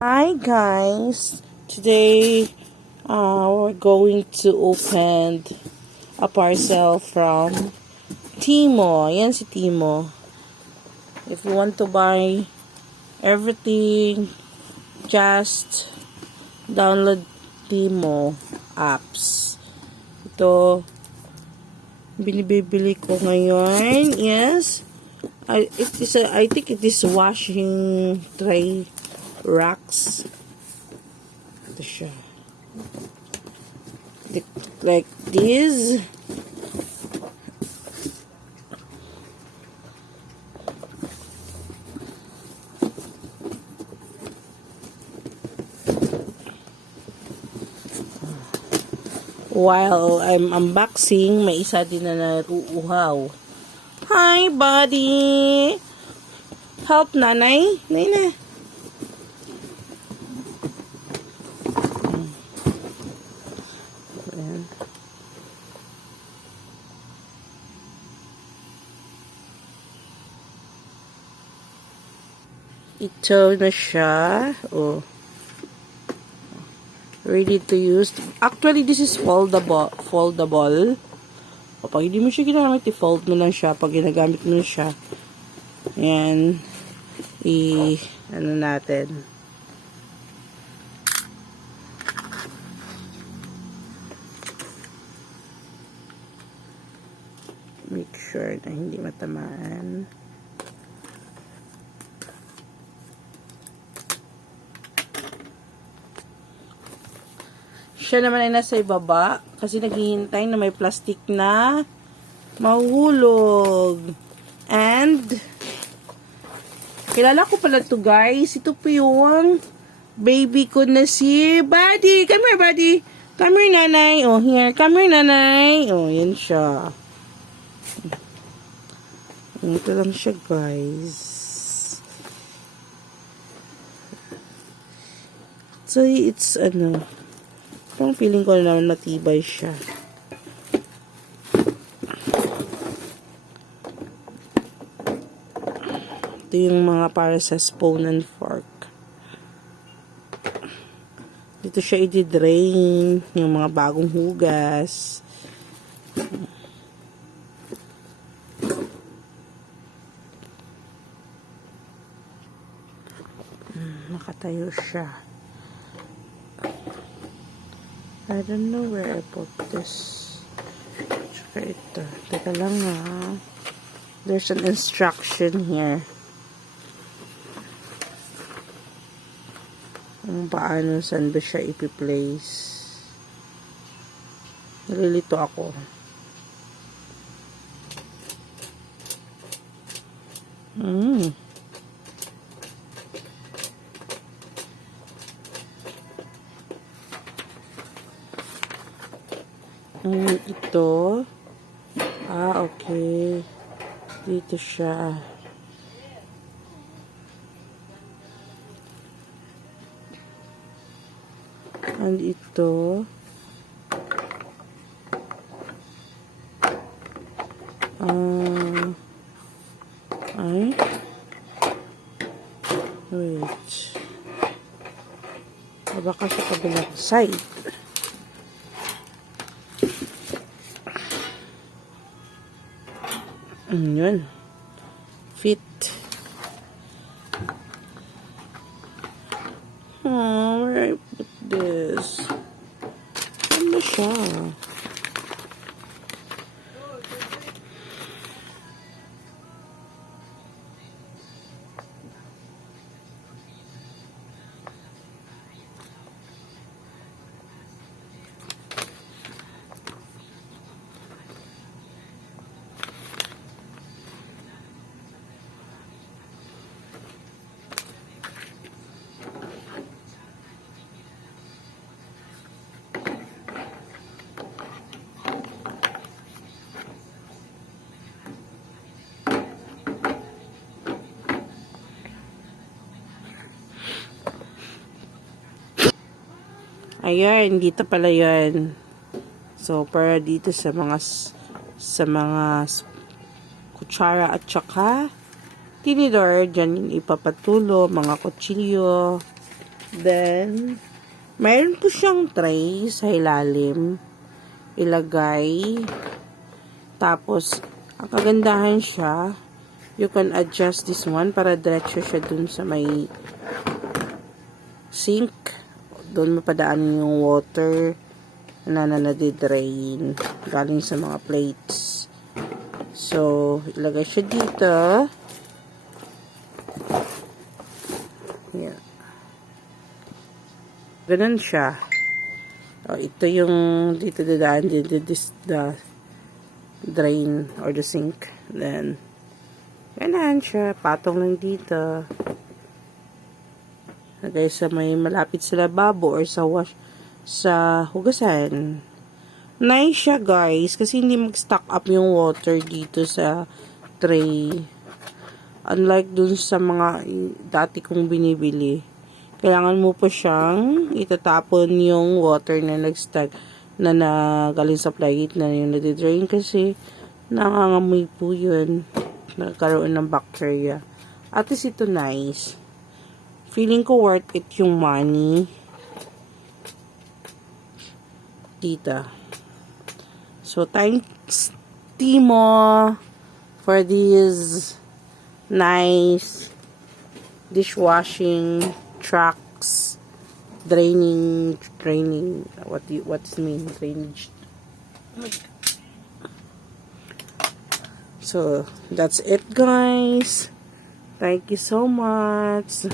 Hi guys, today we're going to open a parcel from Timo. Yan si Timo. If you want to buy everything, just download Timo apps. Ito, binibili ko ngayon. Yes, I think it is washing tray racks. Ito siya. Like this. While I'm unboxing, may isa din na naruuhaw. Hi, buddy! Help, nanay? Nina. Ayan. Ito na siya. Oh. Ready to use. Actually, this is foldable. Kapag hindi mo siya ginamit, i-fold mo lang siya. Pag ginagamit mo siya, yan, ano natin. Make sure na hindi matamaan. Siya naman ay nasa ibaba kasi naghihintay na may plastic na mahuhulog. And kilala ko pala to guys. Ito po yung baby ko na si Buddy. Come here, Buddy. Come here, nanay. Oh, here. Come here, nanay. Oh, yan siya. Ito lang siya, guys. So, it's ano, parang feeling ko na matibay siya. Ito yung mga para sa spoon and fork. Dito siya i-drain yung mga bagong hugas. Nakatayo siya. I don't know where I put this. Tsaka ito. Teka lang ha. There's an instruction here. Kung paano, saan ba siya ipi-place. Nalilito ako. Ito. Okay. Dito siya. And ito. Ay. Wait. Baka sa kabilang side. Yun. Fit. Oh, where I put this? Ano siya? Ayan, dito pala yan. So, para dito sa mga kutsara at saka tinidor, dyan yung ipapatulo, mga kutsilyo, Then, mayroon po siyang tray sa ilalim. Ilagay. Tapos, ang kagandahan siya, you can adjust this one para diretso siya dun sa may sink. Doon mapadaan yung water na nadidrain galing sa mga plates. So, ilagay siya dito. Yeah. Ganun siya. Oh, ito yung dito dadaan dito the drain or the sink. Then, ganun siya. Patong lang dito. Lagay sa may malapit sa lababo or sa wash sa hugasan. Nice siya guys kasi hindi mag-stock up yung water dito sa tray. Unlike dun sa mga dati kong binibili. Kailangan mo pa siyang itatapon yung water na nag-stack na nagaling sa plate na yung nadidrain kasi nangangamoy po yun. Nagkaroon ng bacteria. At least ito nice. Feeling ko worth it yung money. Dito. So, thanks Timo for these nice dishwashing trucks, draining, what's mean drainage. So that's it guys. Thank you so much.